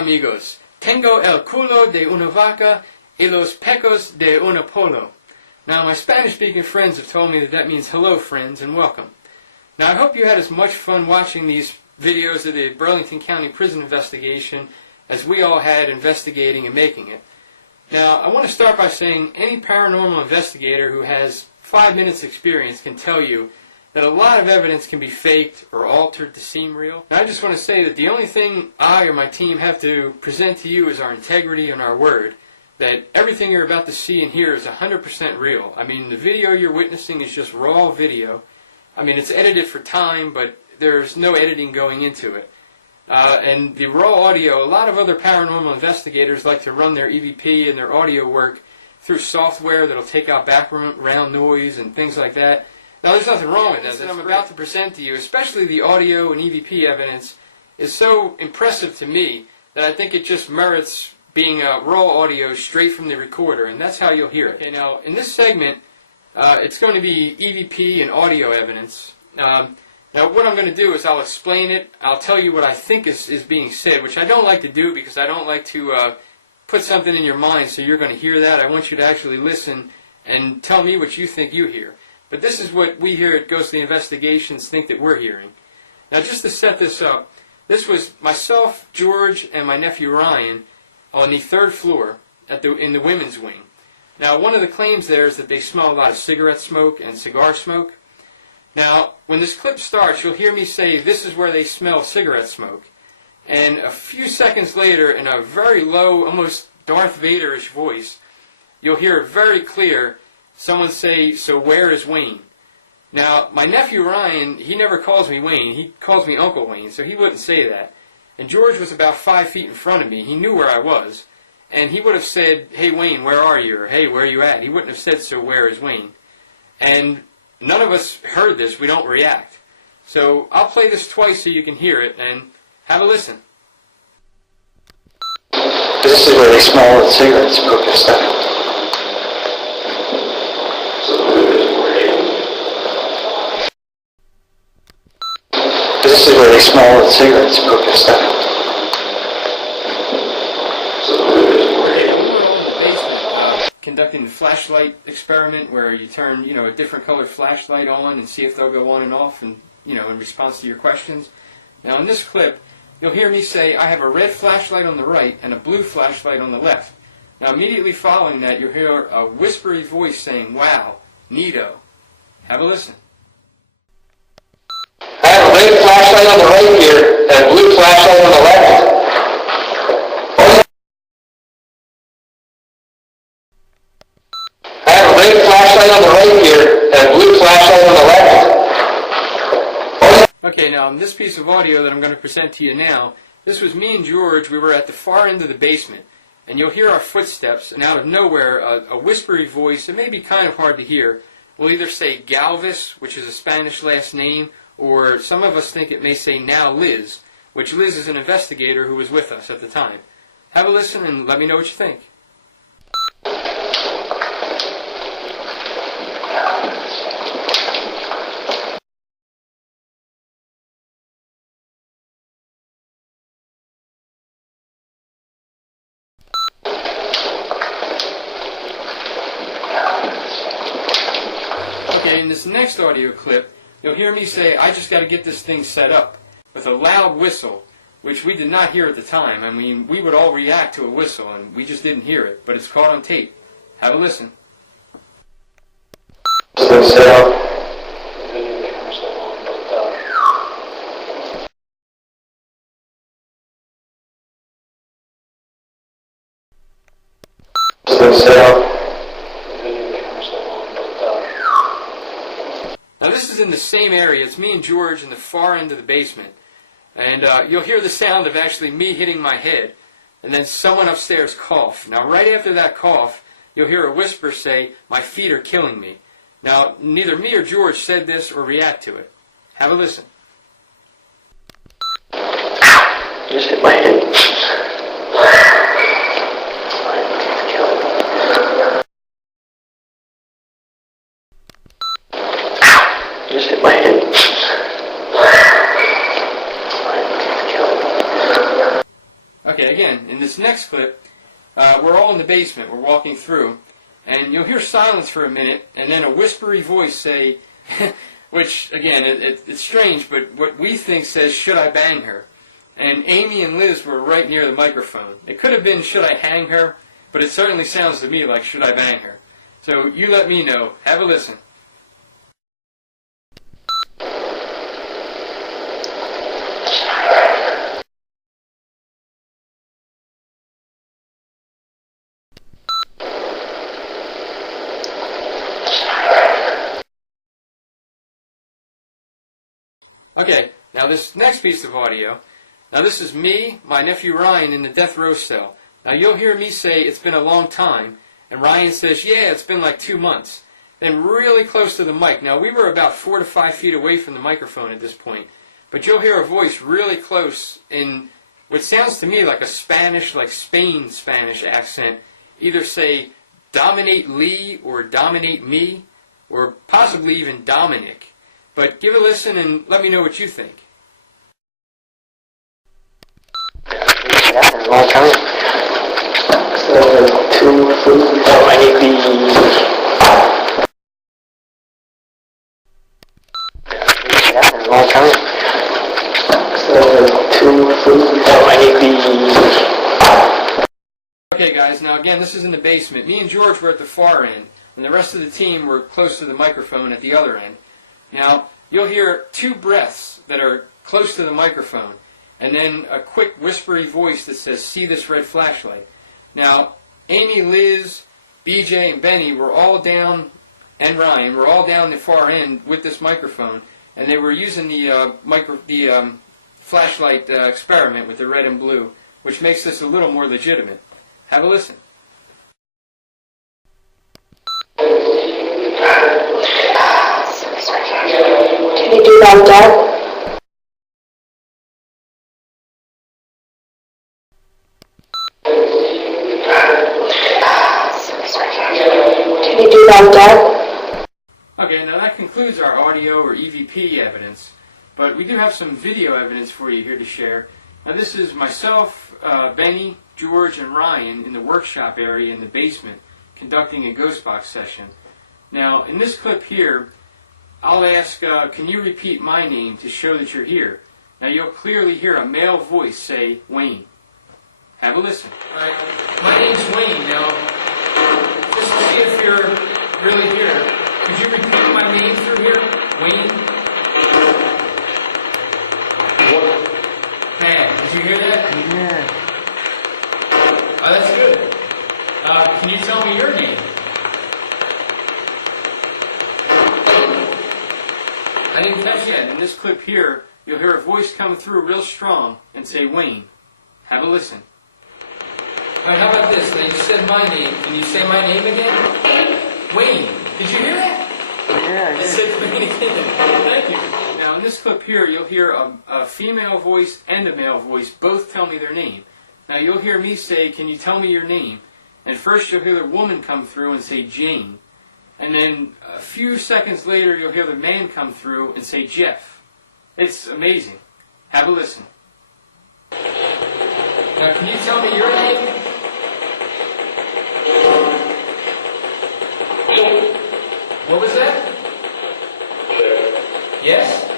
amigos. Tengo el culo de una vaca y los pecos de un polo. Now, my Spanish-speaking friends have told me that means hello, friends, and welcome. Now, I hope you had as much fun watching these videos of the Burlington County Prison investigation as we all had investigating and making it. Now, I want to start by saying any paranormal investigator who has 5 minutes experience can tell you that a lot of evidence can be faked or altered to seem real. Now, I just want to say that the only thing I or my team have to present to you is our integrity and our word, that everything you're about to see and hear is 100% real. I mean, the video you're witnessing is just raw video. I mean, it's edited for time, but there's no editing going into it. And the raw audio, a lot of other paranormal investigators like to run their EVP and their audio work through software that'll take out background noise and things like that. Now, there's nothing wrong with that. What I'm about to present to you, especially the audio and EVP evidence, is so impressive to me that I think it just merits being raw audio straight from the recorder, and that's how you'll hear it. Okay, now, in this segment, it's going to be EVP and audio evidence. Now, what I'm going to do is I'll explain it. I'll tell you what I think is being said, which I don't like to do because I don't like to put something in your mind so you're going to hear that. I want you to actually listen and tell me what you think you hear. But this is what we here at Ghostly Investigations think that we're hearing. Now, just to set this up, this was myself, George, and my nephew Ryan on the 3rd floor in the women's wing. Now, one of the claims there is that they smell a lot of cigarette smoke and cigar smoke. Now, when this clip starts, you'll hear me say, "This is where they smell cigarette smoke." And a few seconds later, in a very low, almost Darth Vader-ish voice, you'll hear very clear someone say, "So where is Wayne?" Now, my nephew Ryan, he never calls me Wayne. He calls me Uncle Wayne, so he wouldn't say that. And George was about 5 feet in front of me. He knew where I was. And he would have said, "Hey, Wayne, where are you?" Or, "Hey, where are you at?" He wouldn't have said, "So where is Wayne?" And none of us heard this. We don't react. So I'll play this twice so you can hear it, and have a listen. This is where they smell the cigarette smoke and stuff. This is where they smell the cigarette smoke and stuff. Conducting the flashlight experiment where you turn, a different colored flashlight on and see if they'll go on and off and, in response to your questions. Now, in this clip, you'll hear me say, "I have a red flashlight on the right and a blue flashlight on the left." Now, immediately following that, you'll hear a whispery voice saying, "Wow, neato." Have a listen. I have a red flashlight on the right here and a blue flashlight on the left. I have a red flashlight on the right here and a blue flashlight on the left. Okay, now in this piece of audio that I'm going to present to you now, this was me and George. We were at the far end of the basement, and you'll hear our footsteps, and out of nowhere, a whispery voice, it may be kind of hard to hear, will either say Galvis, which is a Spanish last name, or some of us think it may say "Now Liz," which Liz is an investigator who was with us at the time. Have a listen and let me know what you think. Okay, in this next audio clip, you'll hear me say, "I just got to get this thing set up," with a loud whistle, which we did not hear at the time. I mean, we would all react to a whistle, and we just didn't hear it, but it's caught on tape. Have a listen. Now, this is in the same area. It's me and George in the far end of the basement. And you'll hear the sound of actually me hitting my head, and then someone upstairs cough. Now, right after that cough, you'll hear a whisper say, "My feet are killing me." Now, neither me or George said this or react to it. Have a listen. Just hit my head. Just hit my head. Okay, again, this next clip, we're all in the basement. We're walking through, and you'll hear silence for a minute, and then a whispery voice say, which, again, it's strange, but what we think says, "Should I bang her?" And Amy and Liz were right near the microphone. It could have been, "Should I hang her?" But it certainly sounds to me like, "Should I bang her?" So you let me know. Have a listen. Okay, now this next piece of audio, now this is me, my nephew Ryan, in the death row cell. Now you'll hear me say, "It's been a long time," and Ryan says, "Yeah, it's been like 2 months." Then really close to the mic. Now we were about 4 to 5 feet away from the microphone at this point, but you'll hear a voice really close in what sounds to me like a Spanish, like Spain Spanish accent, either say, "Dominate Lee," or "Dominate me," or possibly even "Dominic." But give a listen and let me know what you think. Yeah, a long time. So, 2 food. Oh, I need the... Yeah, a long time. So, 2 food. Oh, I need the... Okay guys, now again, this is in the basement. Me and George were at the far end, and the rest of the team were close to the microphone at the other end. Now, you'll hear 2 breaths that are close to the microphone, and then a quick whispery voice that says, "See this red flashlight." Now, Amy, Liz, BJ, and Benny were all down, and Ryan, were all down the far end with this microphone, and they were using the flashlight experiment with the red and blue, which makes this a little more legitimate. Have a listen. Can you do that, Dad? Can you do that, Dad? Okay, now that concludes our audio or EVP evidence, but we do have some video evidence for you here to share. Now this is myself, Benny, George, and Ryan in the workshop area in the basement conducting a ghost box session. Now in this clip here, I'll ask, "Can you repeat my name to show that you're here?" Now you'll clearly hear a male voice say, "Wayne." Have a listen. Alright, my name's Wayne. Now, just to see if you're really here, could you repeat my name through here? Wayne? Man, did you hear that? Yeah. Oh, that's good. Can you tell me your name? I didn't catch that. In this clip here, you'll hear a voice come through real strong and say, "Wayne." Have a listen. Alright, how about this? Now you said my name. Can you say my name again? Wayne. Did you hear that? Yeah. I said Wayne again. Thank you. Now in this clip here, you'll hear a female voice and a male voice both tell me their name. Now you'll hear me say, "Can you tell me your name?" And first you'll hear the woman come through and say, "Jane." And then a few seconds later, you'll hear the man come through and say, "Jeff." It's amazing. Have a listen. Now, can you tell me your name? What was that? Yes?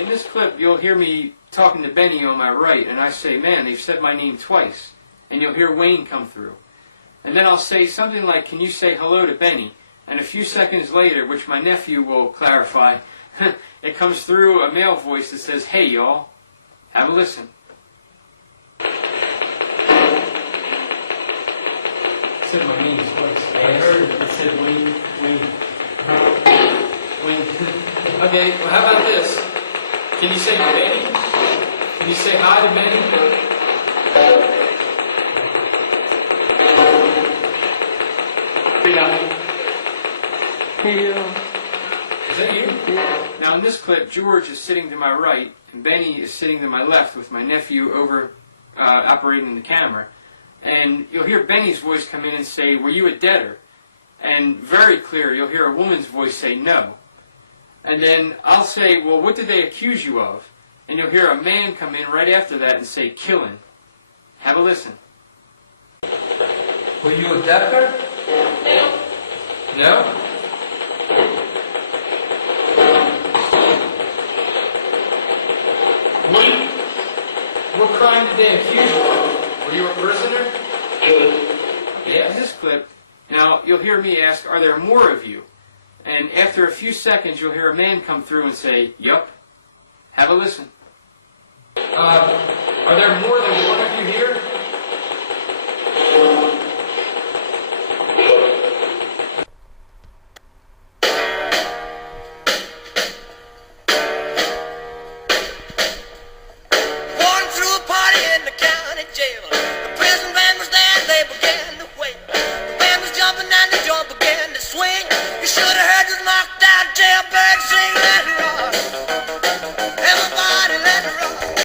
In this clip, you'll hear me talking to Benny on my right, and I say, "Man, they've said my name twice." And you'll hear Wayne come through. And then I'll say something like, "Can you say hello to Benny?" And a few seconds later, which my nephew will clarify, it comes through a male voice that says, "Hey, y'all." Have a listen. It said my name twice. I heard it said Wayne. Okay, well, how about this? Can you say Benny? Can you say hi to Benny? Hey, Is that you? yeah. Now in this clip, George is sitting to my right, and Benny is sitting to my left with my nephew over operating the camera. And you'll hear Benny's voice come in and say, "Were you a debtor?" And very clear, you'll hear a woman's voice say, "No." And then I'll say, "Well, what did they accuse you of?" and you'll hear a man come in right after that and say, "Killing." Have a listen. Were you a debtor? No? What crime did they accuse you of? Were you a prisoner? Yeah, this clip. Now, you'll hear me ask, are there more of you? And after a few seconds, you'll hear a man come through and say, "Yup." Have a listen. Are there more than one